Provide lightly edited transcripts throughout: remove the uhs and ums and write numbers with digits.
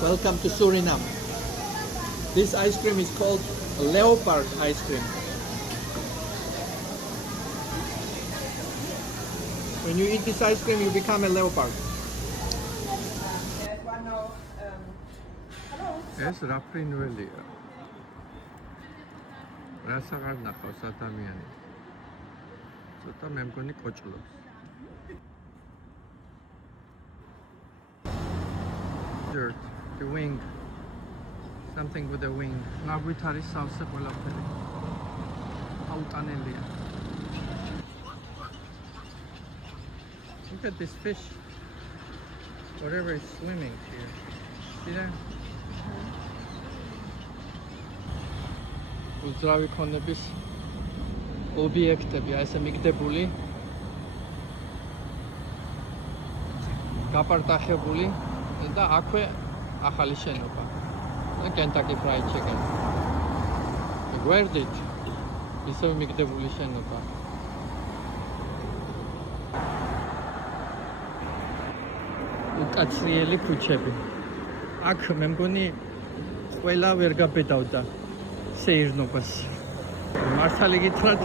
Welcome to Suriname. This ice cream is called leopard ice cream. When you eat this ice cream, you become a leopard. ეს რა ფრინველია? რას აღარ ნახავს ადამიანი? ცოტა მე მგონი კოჭლობს. Dirt, the wing. Something with the wing. ნაგვით არის სავსე ყველაფერი. აუტანელია. Look at this fish. Whatever is swimming here. See that? უძრავი ქონების ობიექტები, აი ესე მიგდებული, გაპარტახებული და აქვე ახალი შენობა. Kentucky Fried Chicken. გვერდით ისევ მიგდებული შენობა. უკაცრიელი ქუჩები. აქ მე მგონი ყველა ვერ გაბედავდა სეირნობას. მართალი გითხრათ,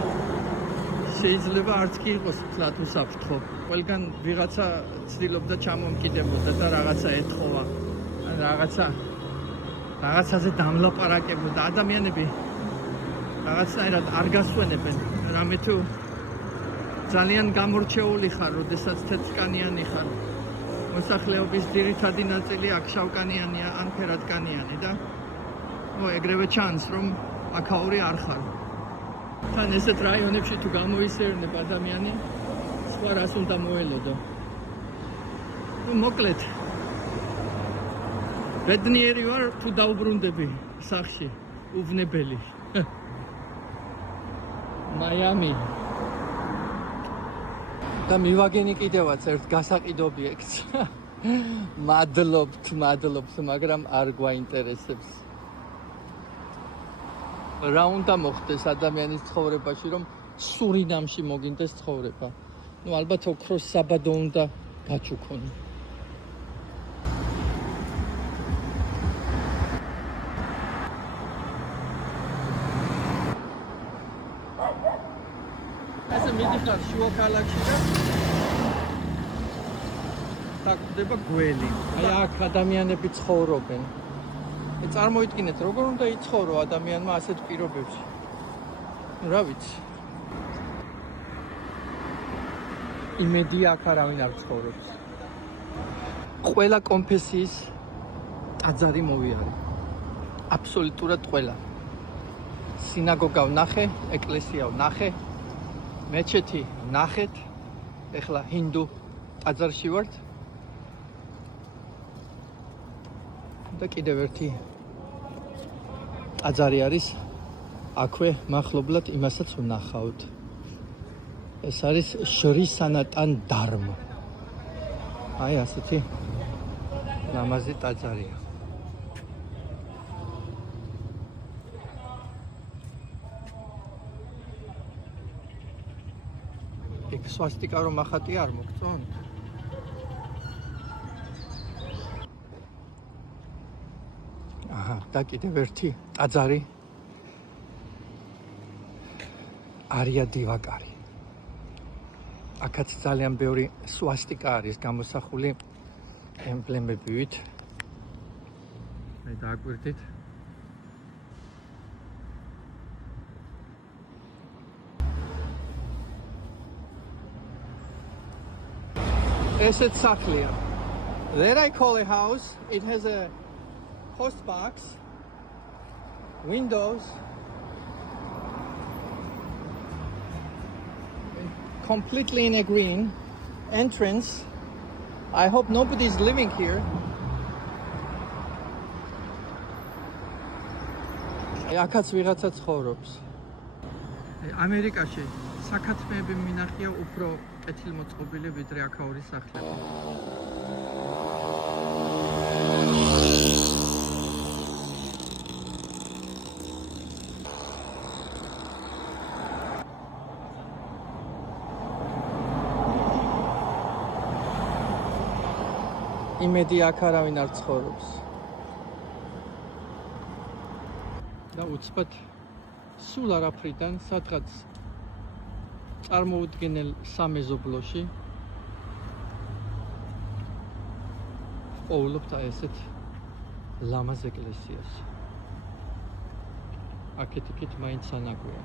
შეიძლება არც კი იყოს თლათ უსაფრთხო. ყველგან ვიღაცა ცდილობდა ჩამომკიდებოდა და რაღაცა ეთხოვა. ან რაღაცაზე დამლაპარაკებოდა. ადამიანები რაღაცნაირად არ გასვენებენ. რამე თუ ძალიან გამორჩეული ხარ, როდესაც თეთრკანიანი ხარ. მოსახლეობის ძირითადი ნაწილი აქ შავკანიანია ან ფერადკანიანი და ეგრევე ჩანს, რომ აქაური არ ხარ. თან ესეთ რაიონებში თუ გამოისერნებ ადამიანი, სხვა რას უნდა მოელოდო. მოკლედ, ბედნიერი ვარ თუ დაუბრუნდები სახლში, უვნებელი. მაიამი. და მივაგენი კიდევაც ერთ გასაყიდო ობიექტს. მადლობთ, მაგრამ არ გვაინტერესებს. რა უნდა მოხდეს ადამიანის ცხოვრებაში, რომ სურინამში მოგინდეს ცხოვრება? ალბათ ოქროს საბადო უნდა გაჩუქონ. ესე მიდიხარ შუა ქალაქში და დაგხვდება გველი. აი აქ ადამიანები ცხოვრობენ. წარმოიდგინეთ, როგორ უნდა იცხოვრო ადამიანმა ასეთ პირობებში. რა ვიცი. იმედი აქ არავინ არ ცხოვრობს. ყველა კონფესიის ტაძარი მოვიარე. აბსოლუტურად ყველა. სინაგოგა ვნახე, ეკლესია ვნახე, მეჩეთი ვნახეთ. ეხლა ჰინდუ ტაძარში ვართ. და კიდევ ერთი ტაძარი არის აქვე მახლობლად, იმასაც ვნახავთ. ეს არის შრი სანატან დარმა. აი ასეთი ლამაზი ტაძარია. ეგ სვასტიკა რომ ახატია არ მოგწონთ? და კიდევ ერთი ტაძარი არია დივაკარი. აქაც ძალიან ბევრი სვასტიკა არის გამოსახული ემბლემებივით. აი დააკვირდით. ესეც სახლია. There I call a house. It has a post box, windows, completely in a green entrance. I hope nobody is living here. აქაც ვიღაცა ცხოვრობს. ამერიკაში საქათმეები მინახია უფრო კეთილმოწყობილი ვიდრე აქაური სახლები. იმედი აქ არავინ არ ცხოვრობს. და უცბად სულ არაფრიდან სადღაც წარმოუდგენელ სამეზობლოში პოულობთ ესეთ ლამაზ ეკლესიას. აქეთ-იქით მაინც ანაგვია.